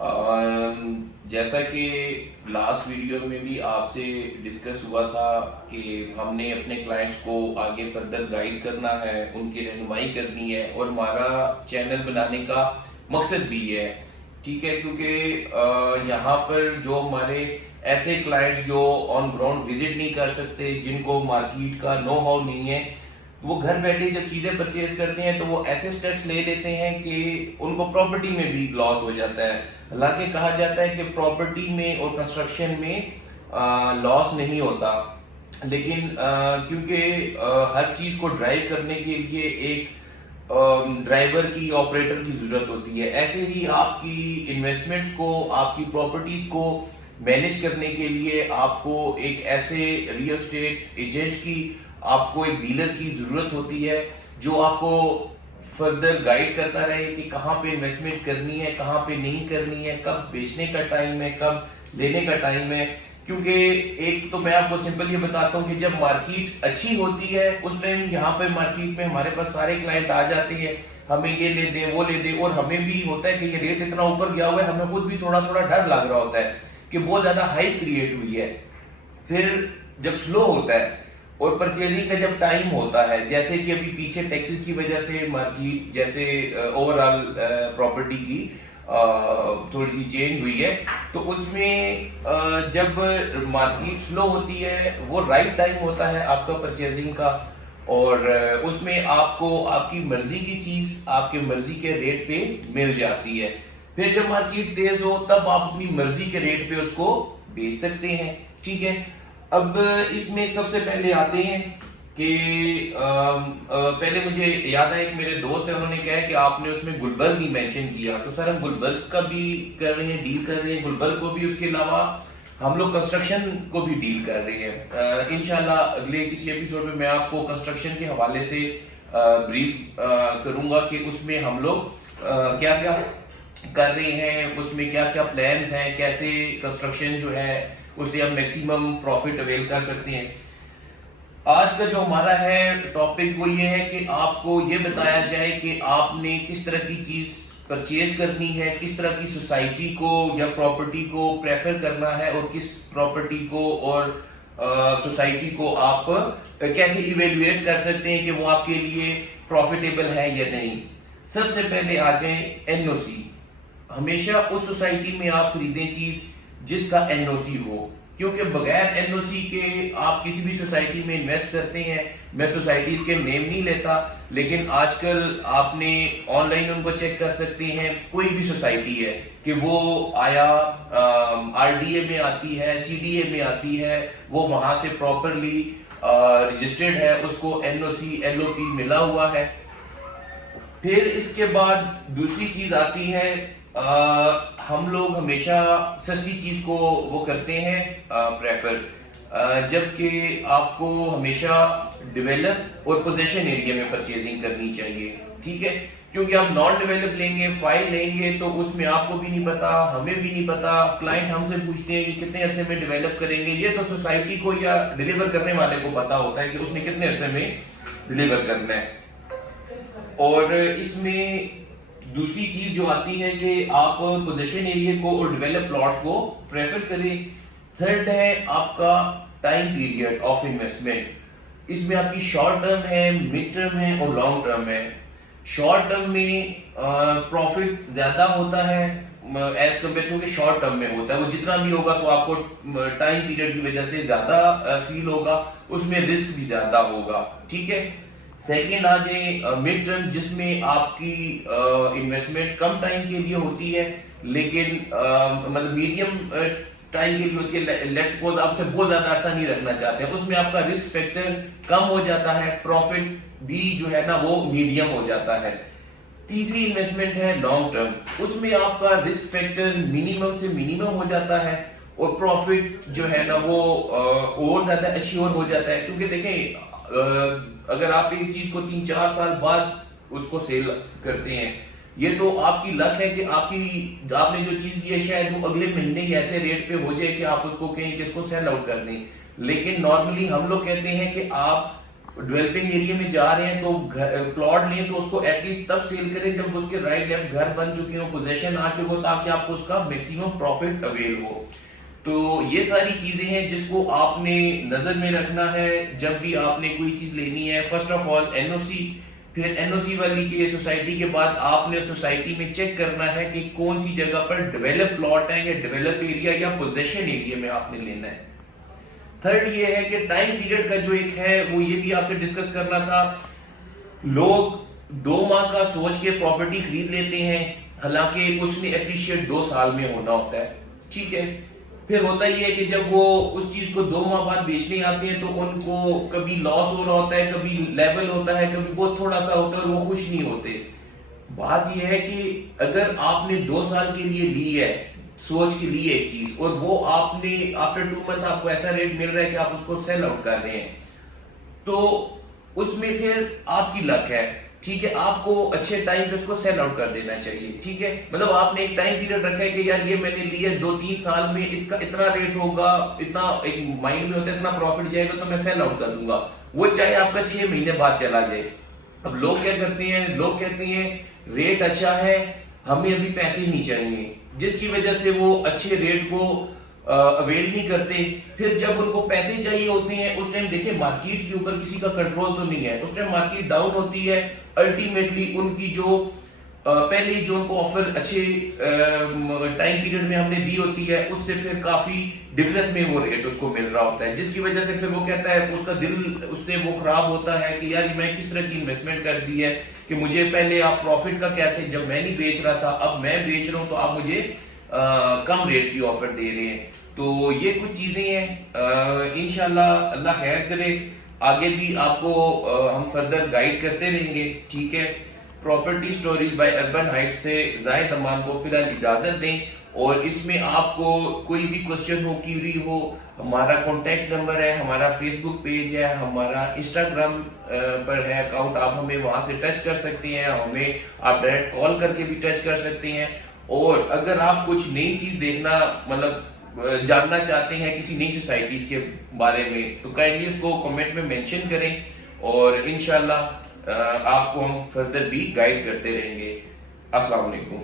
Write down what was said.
जैसा कि last video में भी आपसे डिस्कस हुआ था कि हमने अपने क्लाइंट्स को आगे फर्दर गाइड करना है, उनकी रहनुमाई करनी है और हमारा चैनल बनाने का मकसद भी है। ठीक है, क्योंकि यहाँ पर जो हमारे ऐसे क्लाइंट्स जो ऑन ग्राउंड विजिट नहीं कर सकते, जिनको मार्केट का नो हाउ नहीं है, वो घर बैठे जब चीजें परचेज करते हैं तो वो ऐसे स्टेप्स ले लेते हैं कि उनको प्रॉपर्टी में भी लॉस हो जाता है। हालांकि कहा जाता है कि प्रॉपर्टी में और कंस्ट्रक्शन में लॉस नहीं होता, लेकिन क्योंकि हर चीज को ड्राइव करने के लिए एक ड्राइवर की, ऑपरेटर की जरूरत होती है। ऐसे ही आपकी इन्वेस्टमेंट्स को, आपकी प्रॉपर्टीज को मैनेज करने के लिए आपको एक ऐसे रियल एस्टेट एजेंट की, आपको एक डीलर की जरूरत होती है जो आपको फर्दर गाइड करता रहे कि कहाँ पे इन्वेस्टमेंट करनी है, कहाँ पे नहीं करनी है, कब बेचने का टाइम है, कब लेने का टाइम है। क्योंकि एक तो मैं आपको सिंपल ये बताता हूँ कि जब मार्केट अच्छी होती है उस टाइम यहाँ पे मार्केट में हमारे पास सारे क्लाइंट आ जाते हैं, हमें ये ले दे वो ले दे, और हमें भी होता है कि ये रेट इतना ऊपर गया हुआ है, हमें खुद भी थोड़ा थोड़ा डर लग रहा होता है कि बहुत ज्यादा हाइप क्रिएट हुई है। फिर जब स्लो होता है और परचेजिंग का जब टाइम होता है, जैसे कि अभी पीछे टैक्सेस की वजह से मार्केट जैसे ओवरऑल प्रॉपर्टी की थोड़ी सी चेंज हुई है, तो उसमें जब मार्केट स्लो होती है वो राइट टाइम होता है आपका परचेजिंग का, और उसमें आपको आपकी मर्जी की चीज आपके मर्जी के रेट पे मिल जाती है। फिर जब मार्केट तेज हो तब आप अपनी मर्जी के रेट पे उसको बेच सकते हैं। ठीक है, अब इसमें सबसे पहले आते हैं कि पहले मुझे याद है एक मेरे दोस्त है, उन्होंने कहा कि आपने उसमें गुलबर्ग नहीं मेंशन किया, तो सर हम गुलबर्ग का भी कर रहे हैं, डील कर रहे हैं गुलबर्ग को भी, उसके अलावा हम लोग कंस्ट्रक्शन को भी डील कर रहे हैं। इंशाल्लाह अगले किसी एपिसोड में मैं आपको कंस्ट्रक्शन के हवाले से ब्रीफ करूंगा कि उसमें हम लोग क्या क्या कर रहे हैं, उसमें क्या क्या प्लान्स हैं, कैसे कंस्ट्रक्शन जो है उससे हम मैक्सिमम प्रॉफिट अवेल कर सकते हैं। आज का जो हमारा है टॉपिक वो ये है कि आपको ये बताया जाए कि आपने किस तरह की चीज परचेज करनी है, किस तरह की सोसाइटी को या प्रॉपर्टी को प्रेफर करना है, और किस प्रॉपर्टी को और सोसाइटी को आप कैसे इवेल्युएट कर सकते हैं कि वो आपके लिए प्रॉफिटेबल है या नहीं। सबसे पहले आ जाए एनओसी। हमेशा उस सोसाइटी में आप खरीदें चीज जिसका एनओसी हो, क्योंकि बगैर एनओसी के आप किसी भी सोसाइटी में इन्वेस्ट करते हैं, मैं सोसाइटीज के नेम नहीं लेता, लेकिन आजकल आपने ऑनलाइन उनको चेक कर सकते हैं, कोई भी सोसाइटी है कि वो आया आरडीए में आती है, सीडीए में आती है, वो वहां से प्रॉपरली रजिस्टर्ड है, उसको एनओसी एलओपी मिला हुआ है। फिर इसके बाद दूसरी चीज आती है, हम लोग हमेशा सस्ती चीज को वो करते हैं प्रेफर, जबकि आपको हमेशा डेवलप और पोजीशन एरिया में परचेजिंग करनी चाहिए। ठीक है, क्योंकि आप नॉन डेवलप लेंगे, फाइल लेंगे, तो उसमें आपको भी नहीं पता, हमें भी नहीं पता, क्लाइंट हमसे पूछते हैं कि कितने अरसे में डेवलप करेंगे। ये तो सोसाइटी को या डिलीवर करने वाले को पता होता है कि उसने कितने अरसे में डिलीवर करना है। और इसमें दूसरी चीज जो आती है कि आप पोजीशन एरिया को और डेवलप प्लॉट्स को प्रेफर करें। थर्ड है आपका टाइम पीरियड ऑफ इन्वेस्टमेंट। इसमें आपकी शॉर्ट टर्म है, मिड टर्म है और लॉन्ग टर्म है। शॉर्ट टर्म में प्रॉफिट ज्यादा होता है एज कम्पेयर, क्योंकि शॉर्ट टर्म में होता है, वो जितना भी होगा तो आपको टाइम पीरियड की वजह से ज्यादा फील होगा, उसमें रिस्क भी ज्यादा होगा। ठीक है, सेकेंड आ जाए मिड टर्म, जिसमें आपकी इन्वेस्टमेंट कम टाइम के लिए होती है, लेकिन मतलब मीडियम टाइम के लिए होती है। लेट्स सपोज आपसे बहुत ज्यादा अरसा नहीं रखना चाहते हैं, उसमें आपका रिस्क फैक्टर कम हो जाता है, प्रॉफिट भी जो है ना वो मीडियम हो जाता है। तीसरी इन्वेस्टमेंट है लॉन्ग टर्म, उसमें आपका रिस्क फैक्टर मिनिमम से मिनिमम हो जाता है और प्रॉफिट जो है ना वो और ज्यादा अश्योर हो जाता है। क्योंकि देखें, अगर आप एक चीज को 3-4 साल बाद उसको सेल करते हैं, ये तो आपकी लक है कि आपने जो चीज ली है शायद वो अगले महीने ही ऐसे रेट पे हो जाए कि आप उसको कहीं किसको सेल आउट कर दें। लेकिन नॉर्मली हम लोग कहते हैं कि आप डेवलपिंग एरिया में जा रहे हैं तो प्लॉट लें तो उसको एटलीस्ट तब सेल करें जब उसके राइट लेफ्ट घर बन चुके हो, पोजेशन आ चुके हो, ताकि आपको उसका मैक्सिमम प्रॉफिट अवेल हो। तो ये सारी चीजें हैं जिसको आपने नजर में रखना है जब भी आपने कोई चीज लेनी है। फर्स्ट ऑफ ऑल एनओसी, फिर एनओसी वाली की सोसाइटी के बाद आपने सोसाइटी में चेक करना है कि कौन सी जगह पर डेवलप प्लॉट है या डेवलप एरिया या पोजेशन एरिया में आपने लेना है। थर्ड ये है कि टाइम पीरियड का जो एक है वो ये भी आपसे डिस्कस करना था। लोग 2 माह का सोच के प्रॉपर्टी खरीद लेते हैं, हालांकि उसने एप्रिशिएट 2 साल में होना होता है, ठीक है। फिर होता ही है कि जब वो उस चीज को 2 माह बाद बेचने आते हैं तो उनको कभी लॉस हो रहा होता है, कभी लेवल होता है, कभी बहुत थोड़ा सा होता है और वो खुश नहीं होते। बात यह है कि अगर आपने 2 साल के लिए ली है, सोच के लिए एक चीज, और वो आपने आफ्टर 2 मंथ आपको ऐसा रेट मिल रहा है कि आप उसको सेल आउट कर रहे हैं, तो उसमें फिर आपकी लक है, ठीक है। आपको अच्छे टाइम पे उसको सेल आउट कर देना चाहिए, ठीक है। मतलब आपने एक टाइम पीरियड रखा है कि यार ये मैंने लिया 2-3 साल में इसका इतना रेट होगा, इतना एक माइंड में होता है, इतना प्रॉफिट जाएगा तो मैं सेल आउट कर दूंगा, वो चाहे आपका 6 महीने बाद चला जाए। अब लोग क्या करते हैं, लोग कहते हैं रेट अच्छा है, हमें अभी पैसे नहीं चाहिए, जिसकी वजह से वो अच्छे रेट को अवेल नहीं करते। फिर जब उनको पैसे चाहिए होते हैं उस टाइम देखिए मार्केट के ऊपर किसी का कंट्रोल तो नहीं है, उस टाइम मार्केट डाउन होती है, अल्टीमेटली उनकी जो पहले जो उनको ऑफर अच्छे टाइम पीरियड में हमने दी होती है उससे फिर काफी डिफरेंस में वो रेट उसको मिल रहा होता है, जिसकी वजह से फिर वो कहता है, उसका दिल उससे वो खराब होता है कि यार मैं किस तरह की इन्वेस्टमेंट कर दी है कि मुझे पहले आप प्रॉफिट का कहते जब मैं नहीं बेच रहा था, अब मैं बेच रहा हूं तो आप मुझे कम रेट की ऑफर दे रहे हैं। तो ये कुछ चीजें हैं, इंशाल्लाह अल्लाह खैर करे, आगे भी आपको हम फर्दर गाइड करते रहेंगे, ठीक है। Property stories bye urban Heights से जाहिद अमान को फिलहाल इजाजत दें, और इसमें आपको कोई भी क्वेश्चन हो, क्यूरी हो, हमारा कॉन्टेक्ट नंबर है, हमारा फेसबुक पेज है, हमारा इंस्टाग्राम पर है अकाउंट, आप हमें वहां से टच कर सकते हैं, हमें आप डायरेक्ट कॉल करके भी टच कर सकते हैं। और अगर आप कुछ नई चीज देखना मतलब जानना चाहते हैं किसी नई सोसाइटीज के बारे में तो काइंडली उसको कमेंट में मेंशन करें, और इंशाल्लाह आपको हम फर्दर भी गाइड करते रहेंगे। अस्सलाम वालेकुम।